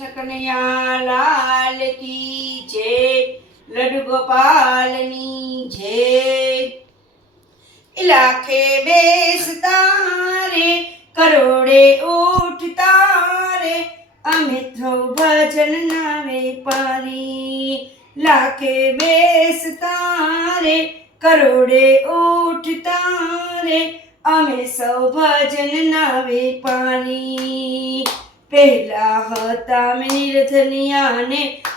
કૃષ્ણ કનૈયા લાલ કી જય, લડુ ગોપાલની જય. લાખે બેસતા રે, કરોડે ઉઠતા રે, અમે તો ભજન ના પારી. લાખે બેસતા રે, કરોડે ઉઠતા રે, અમે સૌ ભજન નાવે વેપારી પહેલા હતા નિર્ધનિયા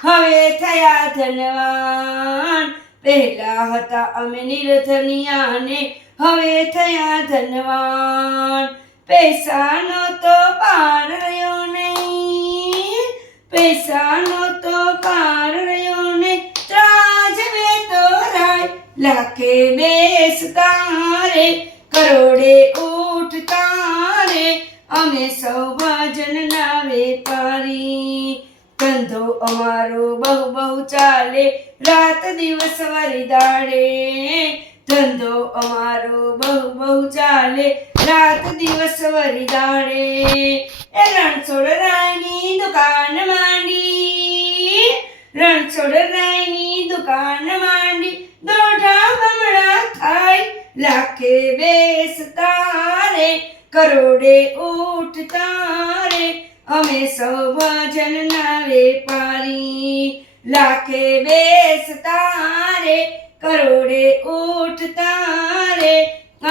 હવે થયા ધનવાન. પહેલા હતા અમે નિર્ધનિયા ને હવે થયા ધનવાન. પૈસાનો તો પાર રહ્યો નહીં. પૈસાનો તો પાર રહ્યો ને ત્રાજવે તો રાય. લાખે બેસતા રે. કરોડે ઉઠતા અમે સૌ ભજન ના વેપારી ધંધો અમારો બહુ બહુ ચાલે. રાત દિવસ વરી દાડે. ધંધો અમારો બહુ બહુ ચાલે. રાત દિવસ વરી દાડે. એ રણછોડ રાયની દુકાન માંડી. રણછોડ રાયની દુકાન માંડી. દોઢા બમણા થાય. લાખે બેસતા કરોડે ઊઠ તારે, અમે સૌ ભજન નાવે વેપારી લાખે બેસ તારે, કરોડે ઊઠ તારે,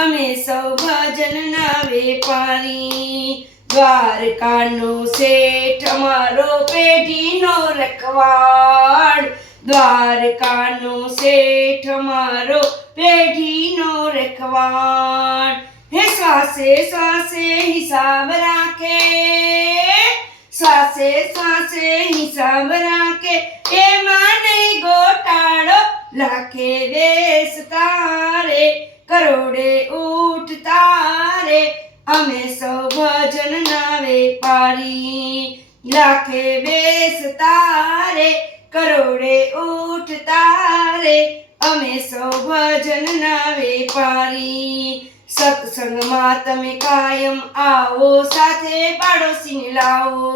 અમે સૌ ભજન નાવે વેપારી દ્વારકાનો શેઠ અમારો પેઢીનો રખવાડ. દ્વારકાનો શેઠ અમારો પેઢીનો રખવાડ. શ્વાસે શ્વાસે હિસાબ રાખે શ્વાસે શ્વાસે હિસાબ રાખે એમાં નહીં ગોટાળો લાખે બેસતા તારે કરોડે ઉઠતા તારે અમે સૌ ભજન ના વેપારી લાખે બેસતા તારે કરોડે ઉઠતા તારે અમે સૌ ભજન ના વેપારી સત્સંગમાં તમે કાયમ આવો સાથે પાડોશીને લાવો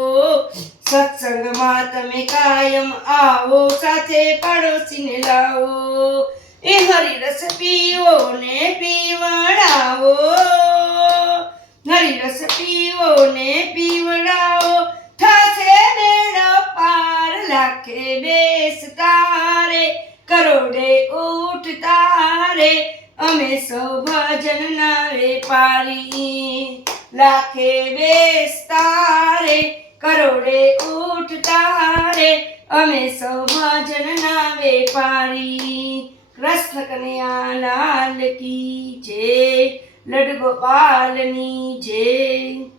સત્સંગમાં તમે કાયમ આવો સાથે પાડોશીને લાવો એ હરિરસ પીવો ને પીવડાવો હરિરસ પીવો ને પીવડાવો થશે બેડો પાર લાખે બેસ તારે કરોડે ઉઠ રે અમે સૌ ભજન ના વેપારી લાખે બેસતા કરોડે ઉઠતા રે અમે સૌ ભજન ના વેપારી કૃષ્ણ કન્યા લાલ કી જય લડ ગોપાલની જય.